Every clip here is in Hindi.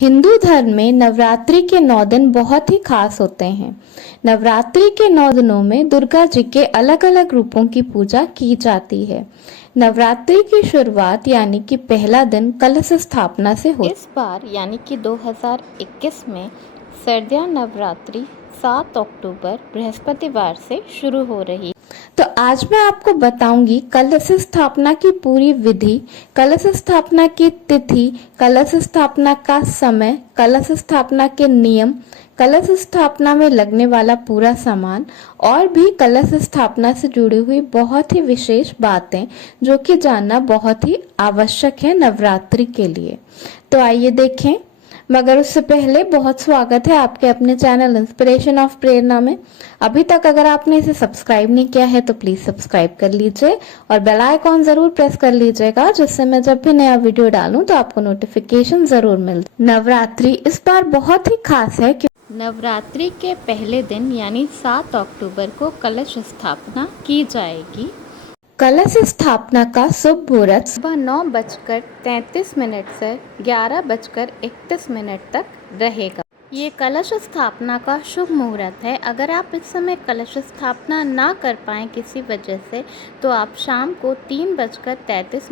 हिंदू धर्म में नवरात्रि के 9 दिन बहुत ही खास होते हैं। नवरात्रि के 9 दिनों में दुर्गा जी के अलग अलग रूपों की पूजा की जाती है। नवरात्रि की शुरुआत यानी कि पहला दिन कलश स्थापना से होती है। इस बार यानी कि 2021 में शारदीय नवरात्रि 7 अक्टूबर बृहस्पतिवार से शुरू हो रही है। तो आज मैं आपको बताऊंगी कलश स्थापना की पूरी विधि, कलश स्थापना की तिथि, कलश स्थापना का समय, कलश स्थापना के नियम, कलश स्थापना में लगने वाला पूरा सामान और भी कलश स्थापना से जुड़ी हुई बहुत ही विशेष बातें जो कि जानना बहुत ही आवश्यक है नवरात्रि के लिए। तो आइए देखें। मगर उससे पहले बहुत स्वागत है आपके अपने चैनल इंस्पिरेशन ऑफ प्रेरणा में। अभी तक अगर आपने इसे सब्सक्राइब नहीं किया है तो प्लीज सब्सक्राइब कर लीजिए और बेल आइकॉन जरूर प्रेस कर लीजिएगा, जिससे मैं जब भी नया वीडियो डालूं तो आपको नोटिफिकेशन जरूर मिले। नवरात्रि इस बार बहुत ही खास है कि नवरात्रि के पहले दिन यानी 7 अक्टूबर को कलश स्थापना की जाएगी। कलश स्थापना का शुभ मुहूर्त सुबह 9:33 से 11:31 तक रहेगा। ये कलश स्थापना का शुभ मुहूर्त है। अगर आप इस समय कलश स्थापना ना कर पाएँ किसी वजह से तो आप शाम को 3:33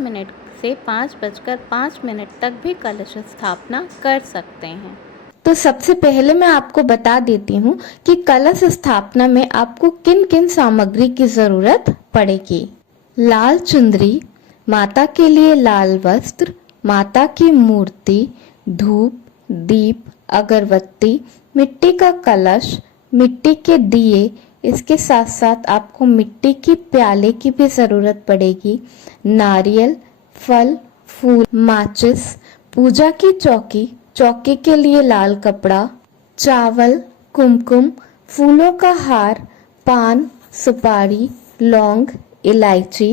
से 5:05 तक भी कलश स्थापना कर सकते हैं। तो सबसे पहले मैं आपको बता देती हूँ कि कलश स्थापना में आपको किन किन सामग्री की जरूरत पड़ेगी। लाल चुंदरी, माता के लिए लाल वस्त्र, माता की मूर्ति, धूप, दीप, अगरबत्ती, मिट्टी का कलश, मिट्टी के दिए, इसके साथ साथ आपको मिट्टी की प्याले की भी जरूरत पड़ेगी, नारियल, फल, फूल, माचिस, पूजा की चौकी, चौकी के लिए लाल कपड़ा, चावल, कुमकुम, फूलों का हार, पान, सुपारी, लौंग, इलायची,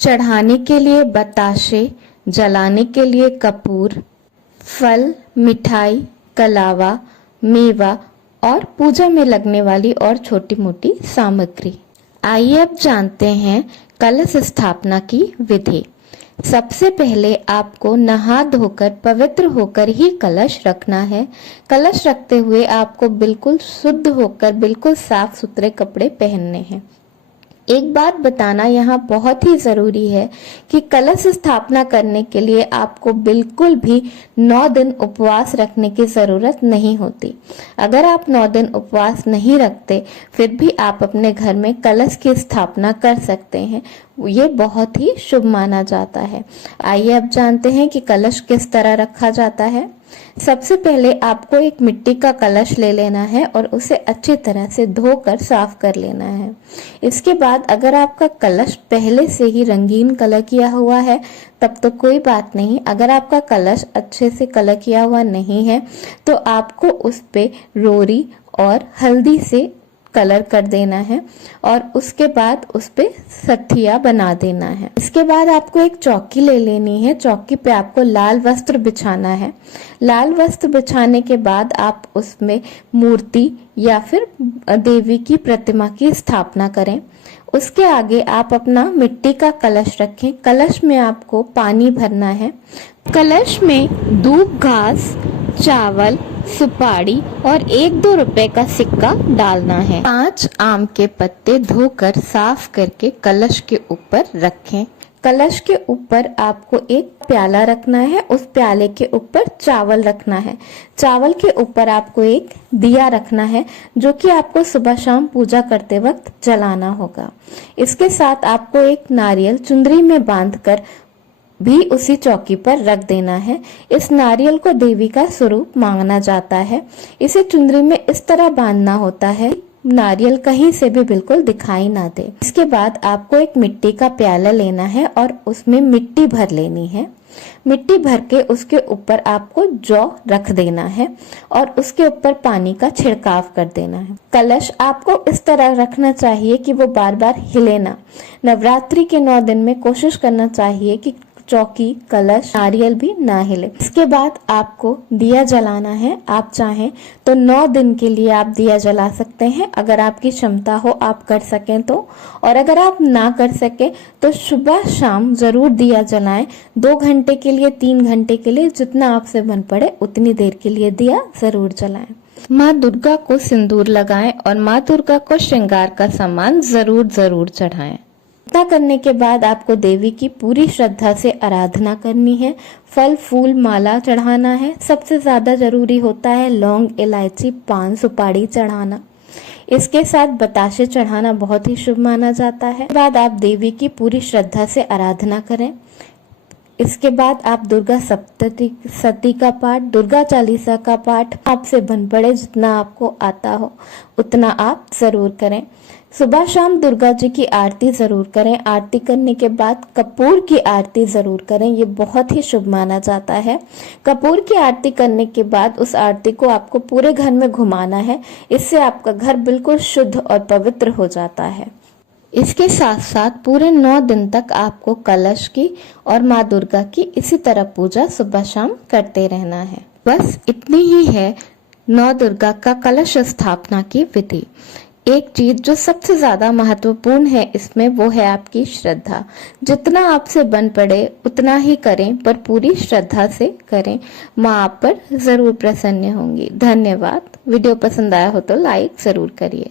चढ़ाने के लिए बताशे, जलाने के लिए कपूर, फल, मिठाई, कलावा, मेवा और पूजा में लगने वाली और छोटी मोटी सामग्री। आइए अब जानते हैं कलश स्थापना की विधि। सबसे पहले आपको नहा धोकर पवित्र होकर ही कलश रखना है। कलश रखते हुए आपको बिल्कुल शुद्ध होकर बिल्कुल साफ सुथरे कपड़े पहनने हैं। एक बात बताना यहाँ बहुत ही जरूरी है कि कलश स्थापना करने के लिए आपको बिल्कुल भी 9 दिन उपवास रखने की जरूरत नहीं होती। अगर आप 9 दिन उपवास नहीं रखते फिर भी आप अपने घर में कलश की स्थापना कर सकते हैं। ये बहुत ही शुभ माना जाता है। आइए अब जानते हैं कि कलश किस तरह रखा जाता है। सबसे पहले आपको एक मिट्टी का कलश ले लेना है और उसे अच्छी तरह से धोकर साफ कर लेना है। इसके बाद अगर आपका कलश पहले से ही रंगीन कलर किया हुआ है तब तो कोई बात नहीं। अगर आपका कलश अच्छे से कलर किया हुआ नहीं है तो आपको उस पे रोरी और हल्दी से कलर कर देना है और उसके बाद उस पे सठिया बना देना है। इसके बाद आपको एक चौकी ले लेनी है। चौकी पे आपको लाल वस्त्र बिछाना है। लाल वस्त्र बिछाने के बाद आप उसमें मूर्ति या फिर देवी की प्रतिमा की स्थापना करें। उसके आगे आप अपना मिट्टी का कलश रखें। कलश में आपको पानी भरना है। कलश में दूब घास, चावल, सुपारी और 1-2 रुपए का सिक्का डालना है। 5 आम के पत्ते धोकर साफ करके कलश के ऊपर रखें। कलश के ऊपर आपको एक प्याला रखना है। उस प्याले के ऊपर चावल रखना है। चावल के ऊपर आपको एक दिया रखना है जो कि आपको सुबह शाम पूजा करते वक्त जलाना होगा। इसके साथ आपको एक नारियल चुंदरी में बांधकर भी उसी चौकी पर रख देना है। इस नारियल को देवी का स्वरूप माना जाता है। इसे चुंदरी में इस तरह बांधना होता है नारियल कहीं से भी बिल्कुल दिखाई ना दे। इसके बाद आपको एक मिट्टी का प्याला लेना है और उसमें मिट्टी भर लेनी है। मिट्टी भर के उसके ऊपर आपको जौ रख देना है और उसके ऊपर पानी का छिड़काव कर देना है। कलश आपको इस तरह रखना चाहिए कि वो बार बार हिले ना। नवरात्रि के 9 दिन में कोशिश करना चाहिए कि चौकी, कलश, नारियल भी ना हिले। इसके बाद आपको दिया जलाना है। आप चाहें तो 9 दिन के लिए आप दिया जला सकते हैं, अगर आपकी क्षमता हो, आप कर सकें तो। और अगर आप ना कर सके तो सुबह शाम जरूर दिया जलाएं। 2 घंटे के लिए, 3 घंटे के लिए, जितना आपसे बन पड़े उतनी देर के लिए दिया जरूर जलाएं। माँ दुर्गा को सिंदूर लगाएं और माँ दुर्गा को श्रृंगार का सामान जरूर चढ़ाएं। इतना करने के बाद आपको देवी की पूरी श्रद्धा से आराधना करनी है। फल, फूल, माला चढ़ाना है। सबसे ज्यादा जरूरी होता है लौंग, इलायची, पान, सुपारी चढ़ाना। इसके साथ बताशे चढ़ाना बहुत ही शुभ माना जाता है। इसके बाद आप देवी की पूरी श्रद्धा से आराधना करें। इसके बाद आप दुर्गा सप्तशती का पाठ, दुर्गा चालीसा का पाठ आपसे बन पड़े, जितना आपको आता हो उतना आप जरूर करें। सुबह शाम दुर्गा जी की आरती जरूर करें। आरती करने के बाद कपूर की आरती जरूर करें, ये बहुत ही शुभ माना जाता है। कपूर की आरती करने के बाद उस आरती को आपको पूरे घर में घुमाना है। इससे आपका घर बिल्कुल शुद्ध और पवित्र हो जाता है। इसके साथ साथ पूरे 9 दिन तक आपको कलश की और माँ दुर्गा की इसी तरह पूजा सुबह शाम करते रहना है। बस इतनी ही है 9 दुर्गा का कलश स्थापना की विधि। एक चीज जो सबसे ज्यादा महत्वपूर्ण है इसमें, वो है आपकी श्रद्धा। जितना आपसे बन पड़े उतना ही करें, पर पूरी श्रद्धा से करें। माँ आप पर जरूर प्रसन्न होंगी। धन्यवाद। वीडियो पसंद आया हो तो लाइक जरूर करिए।